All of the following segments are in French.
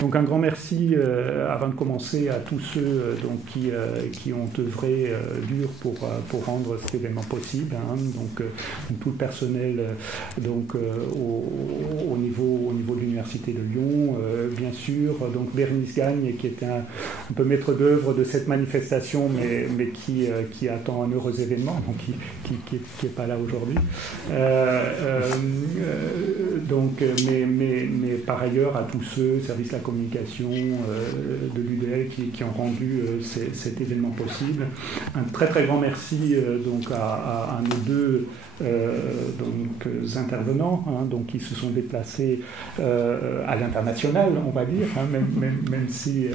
Donc un grand merci avant de commencer à tous ceux qui ont œuvré dur pour rendre cet événement possible. Donc tout le personnel au niveau de l'Université de Lyon, bien sûr. Donc Bérénice Gagne qui est un peu maître d'œuvre de cette manifestation, mais qui attend un heureux événement, donc qui n'est pas là aujourd'hui. Mais par ailleurs à tous ceux, service de la communication de l'UDL qui ont rendu cet événement possible. Un très très grand merci à nos deux intervenants qui se sont déplacés à l'international, on va dire, même si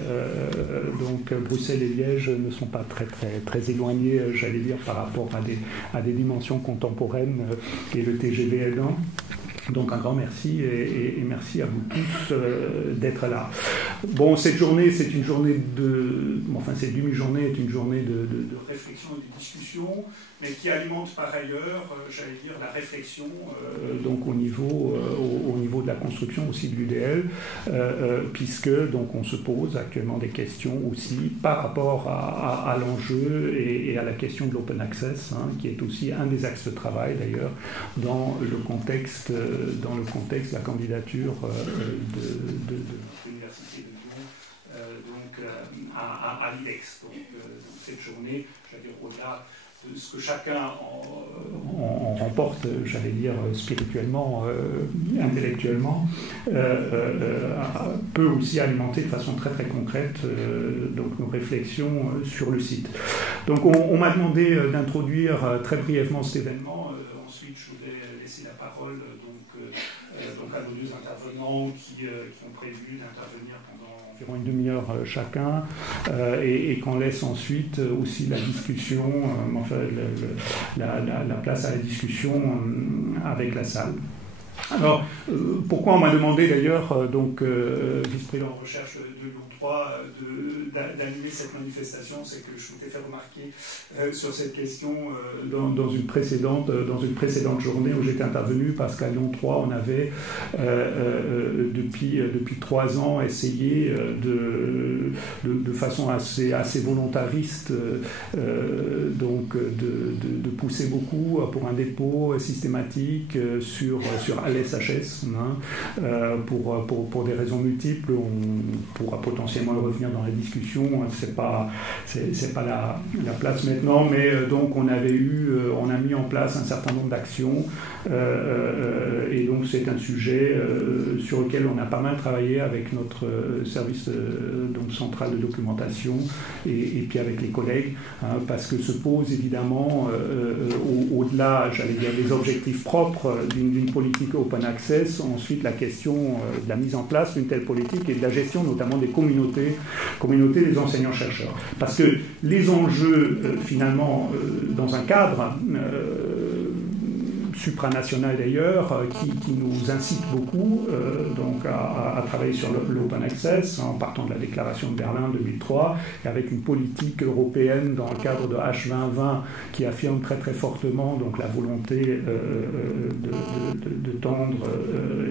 Bruxelles et Liège ne sont pas très éloignés, j'allais dire, par rapport à des dimensions contemporaines et le TGV L1. Donc un grand merci et merci à vous tous d'être là. Bon, cette journée, c'est une journée cette demi-journée est une journée de réflexion et de discussion, mais qui alimente par ailleurs, j'allais dire, la réflexion au niveau de la construction aussi de l'UDL, puisque on se pose actuellement des questions aussi par rapport à l'enjeu et à la question de l'open access, qui est aussi un des axes de travail d'ailleurs dans le contexte de la candidature de l'Université de Lyon à l'IDEX. Donc cette journée, j'allais dire, au-delà de ce que chacun en remporte, j'allais dire, spirituellement, intellectuellement, peut aussi alimenter de façon très très concrète nos réflexions sur le site. Donc on m'a demandé d'introduire très brièvement cet événement. Ensuite, je voudrais laisser la parole à nos deux intervenants qui ont prévu d'intervenir pendant environ une demi-heure chacun et qu'on laisse ensuite aussi la discussion, la place à la discussion avec la salle. Alors, pourquoi on m'a demandé d'ailleurs, vice-président de recherche de Lyon 3, d'animer cette manifestation, c'est que je voulais faire remarquer sur cette question dans une précédente journée où j'étais intervenu, parce qu'à Lyon 3, on avait depuis 3 ans essayé de façon assez volontariste de pousser beaucoup pour un dépôt systématique sur l'SHS, pour des raisons multiples. On pourra potentiellement y revenir dans la discussion, c'est pas la place maintenant, mais on a mis en place un certain nombre d'actions, et donc c'est un sujet sur lequel on a pas mal travaillé avec notre service central de documentation et puis avec les collègues, parce que se pose évidemment au-delà, j'allais dire, des objectifs propres d'une politique open access, ensuite la question de la mise en place d'une telle politique et de la gestion notamment des communautés des enseignants-chercheurs. Parce que les enjeux, finalement, dans un cadre supranational d'ailleurs, qui nous incite beaucoup à travailler sur l'open access, en partant de la déclaration de Berlin 2003, et avec une politique européenne dans le cadre de H2020 qui affirme très très fortement la volonté de tendre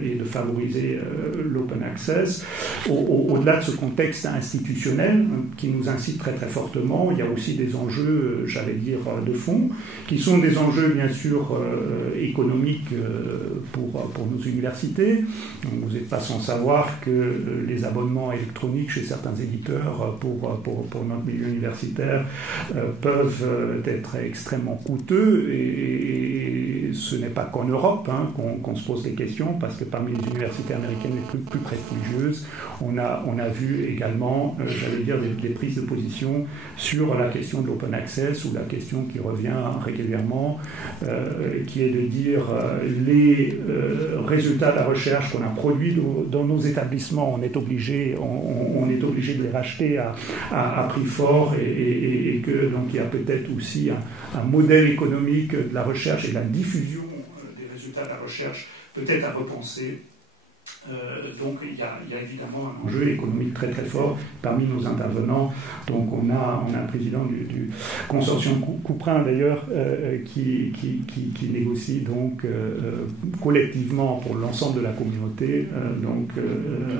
et de favoriser l'open access. Au-delà de ce contexte institutionnel qui nous incite très très fortement, il y a aussi des enjeux, j'allais dire, de fond, qui sont des enjeux bien sûr économique pour nos universités. Donc, vous n'êtes pas sans savoir que les abonnements électroniques chez certains éditeurs pour notre milieu universitaire peuvent être extrêmement coûteux, et ce n'est pas qu'en Europe qu'on se pose des questions, parce que parmi les universités américaines les plus prestigieuses, on a vu également, j'allais dire, des prises de position sur la question de l'open access, ou la question qui revient régulièrement, qui est de dire les résultats de la recherche qu'on a produits dans nos établissements, on est obligé de les racheter à prix fort, et que donc il y a peut-être aussi un modèle économique de la recherche et de la diffusion des résultats de la recherche peut-être à repenser. Donc il y a évidemment un enjeu économique très très fort parmi nos intervenants. Donc on a un président du consortium Couperin d'ailleurs qui négocie donc collectivement pour l'ensemble de la communauté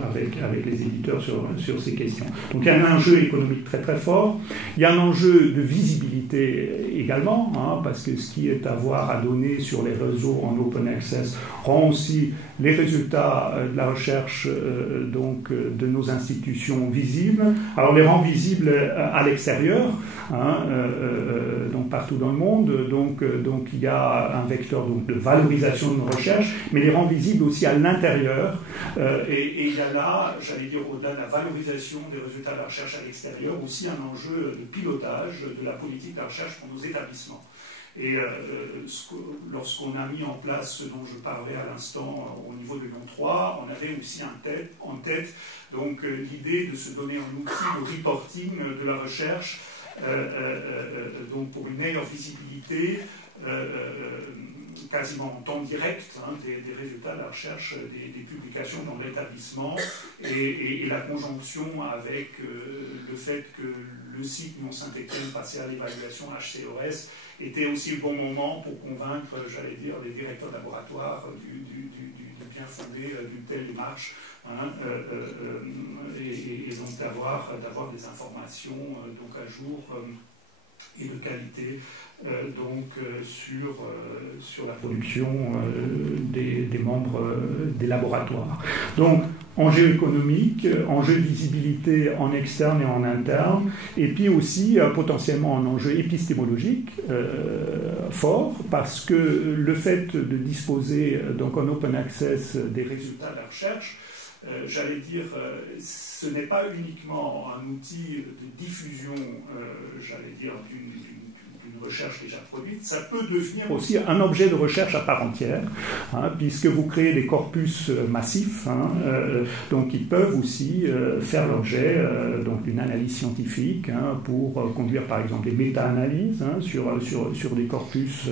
avec les éditeurs sur ces questions. Donc il y a un enjeu économique très très fort. Il y a un enjeu de visibilité également, parce que ce qui est à donner sur les réseaux en open access rend aussi les résultats de la recherche de nos institutions visibles. Alors les rend visibles à l'extérieur, donc partout dans le monde. Donc il y a un vecteur de valorisation de nos recherches, mais les rend visibles aussi à l'intérieur. Et il y a là, j'allais dire, au-delà de la valorisation des résultats de la recherche à l'extérieur, aussi un enjeu de pilotage de la politique de la recherche pour nos établissements. Et lorsqu'on a mis en place ce dont je parlais à l'instant au niveau de Lyon 3, on avait aussi en tête donc l'idée de se donner un outil de reporting de la recherche donc pour une meilleure visibilité quasiment en temps direct des résultats de la recherche, des publications dans l'établissement et la conjonction avec le fait que le site Lyon-Saint-Étienne passait à l'évaluation HCOS était aussi le bon moment pour convaincre, j'allais dire, les directeurs de laboratoire du bien fondé d'une telle démarche et donc d'avoir des informations donc à jour et de qualité sur la production des membres des laboratoires. Donc, enjeu économique, enjeu de visibilité en externe et en interne, et puis aussi potentiellement un enjeu épistémologique fort, parce que le fait de disposer donc en open access des résultats de la recherche, j'allais dire, ce n'est pas uniquement un outil de diffusion, j'allais dire, d'une recherche déjà produite, ça peut devenir aussi un objet de recherche à part entière, puisque vous créez des corpus massifs, donc ils peuvent aussi faire l'objet d'une analyse scientifique pour conduire par exemple des méta-analyses sur des corpus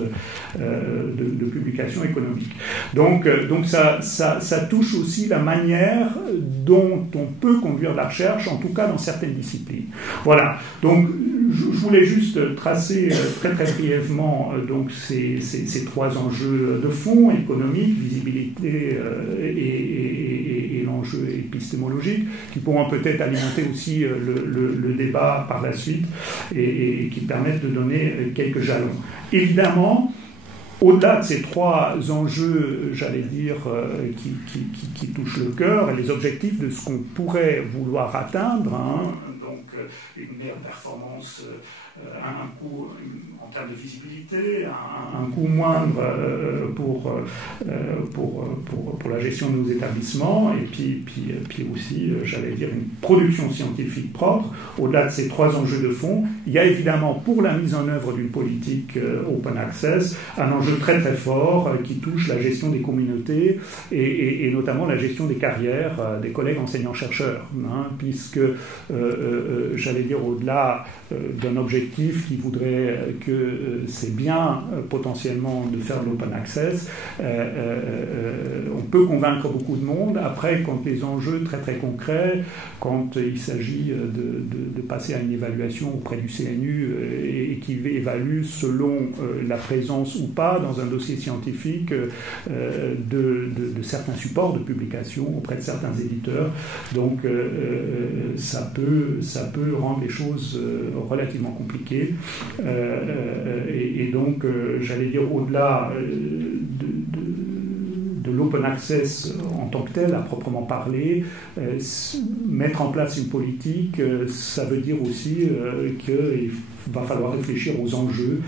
de publications économiques. Donc ça touche aussi la manière dont on peut conduire de la recherche, en tout cas dans certaines disciplines. Voilà, donc je voulais juste tracer très très brièvement donc ces trois enjeux de fond, économique, visibilité et l'enjeu épistémologique, qui pourront peut-être alimenter aussi le débat par la suite et qui permettent de donner quelques jalons. Évidemment, au-delà de ces trois enjeux, j'allais dire, qui touchent le cœur et les objectifs de ce qu'on pourrait vouloir atteindre, donc une meilleure performance, un coût en termes de visibilité, un coût moindre pour la gestion de nos établissements, et puis aussi, j'allais dire, une production scientifique propre. Au-delà de ces trois enjeux de fond, il y a évidemment pour la mise en œuvre d'une politique open access un enjeu très très fort qui touche la gestion des communautés et notamment la gestion des carrières des collègues enseignants-chercheurs, puisque j'allais dire au-delà d'un objectif qui voudrait que c'est bien potentiellement de faire de l'open access, on peut convaincre beaucoup de monde. Après, quand les enjeux très très concrets, quand il s'agit de passer à une évaluation auprès du CNU et qui évalue selon la présence ou pas dans un dossier scientifique de certains supports de publication auprès de certains éditeurs, donc ça peut rendre les choses relativement compliquées. Et donc, j'allais dire, au-delà de l'open access en tant que tel, à proprement parler, mettre en place une politique, ça veut dire aussi qu'il va falloir réfléchir aux enjeux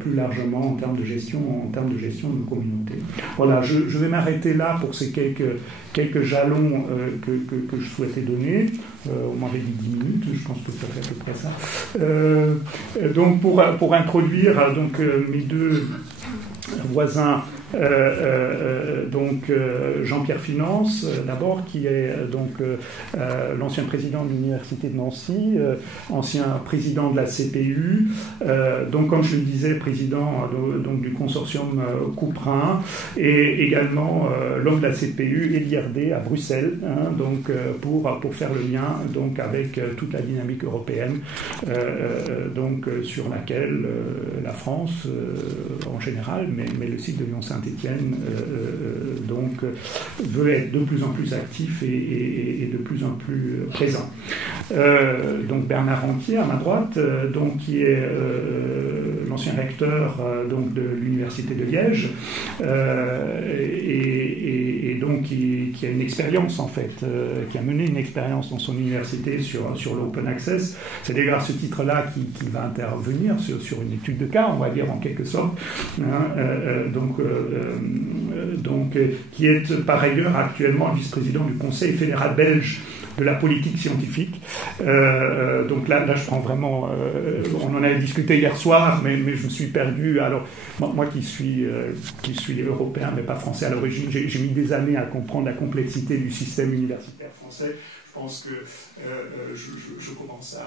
plus largement en termes de gestion de nos communautés. Voilà, je vais m'arrêter là pour ces quelques jalons que je souhaitais donner. On m'avait dit 10 minutes, je pense que ça fait à peu près ça. Donc pour introduire mes deux voisins Donc Jean-Pierre Finance, d'abord, qui est donc l'ancien président de l'Université de Nancy, ancien président de la CPU, donc comme je le disais, président donc, du consortium Couperin, et également l'homme de la CPU et l'IRD à Bruxelles, hein, donc, pour faire le lien donc, avec toute la dynamique européenne, donc, sur laquelle la France, en général, mais le site de Lyon-Saint-Étienne, donc, veut être de plus en plus actif et de plus en plus présent. Donc Bernard Rentier, à ma droite, donc, qui est l'ancien recteur donc, de l'Université de Liège, et donc qui a une expérience, en fait, qui a mené une expérience dans son université sur l'open access. C'est d'ailleurs à ce titre-là qu'il va intervenir sur une étude de cas, on va dire, en quelque sorte, hein, donc, qui est par ailleurs actuellement vice-président du Conseil fédéral belge de la politique scientifique. Donc là, je prends vraiment... on en avait discuté hier soir, mais je me suis perdu. Alors, moi qui suis européen, mais pas français à l'origine, j'ai mis des années à comprendre la complexité du système universitaire français. Je pense que je commence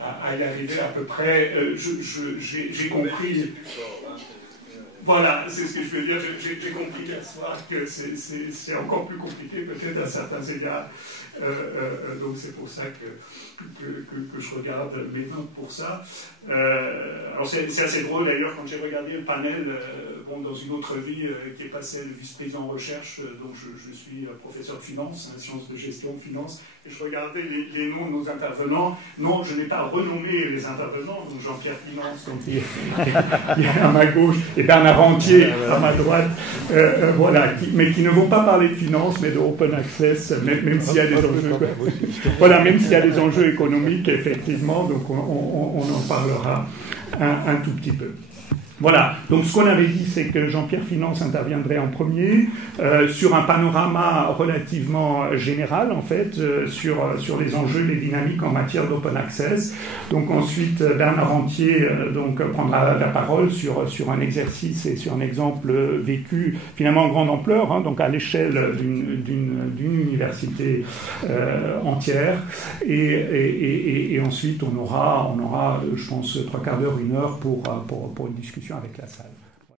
à y arriver à peu près. J'ai compris... Voilà, c'est ce que je veux dire. J'ai compris hier soir que c'est encore plus compliqué, peut-être à certains égards. Donc c'est pour ça que je regarde maintenant pour ça. Alors c'est assez drôle d'ailleurs quand j'ai regardé le panel, bon, dans une autre vie qui est passée de vice-président en recherche, donc je suis professeur de finance, hein, sciences de gestion de finance, et je regardais les noms de nos intervenants. Non, je n'ai pas renommé les intervenants, donc Jean-Pierre Finance, donc, qui est à ma gauche, et Bernard Rentier à ma droite, voilà, mais qui ne vont pas parler de finance, mais de open access, même s'il y a des enjeux, voilà, même s'il y a des enjeux économiques, effectivement, donc on en parlera un tout petit peu. Voilà, donc ce qu'on avait dit, c'est que Jean-Pierre Finance interviendrait en premier sur un panorama relativement général, en fait, sur les enjeux, les dynamiques en matière d'open access. Donc ensuite, Bernard Rentier donc, prendra la parole sur un exercice et sur un exemple vécu finalement en grande ampleur, hein, donc à l'échelle d'une université entière. Et ensuite, on aura, je pense, 3/4 d'heure, 1 heure pour une discussion avec la salle.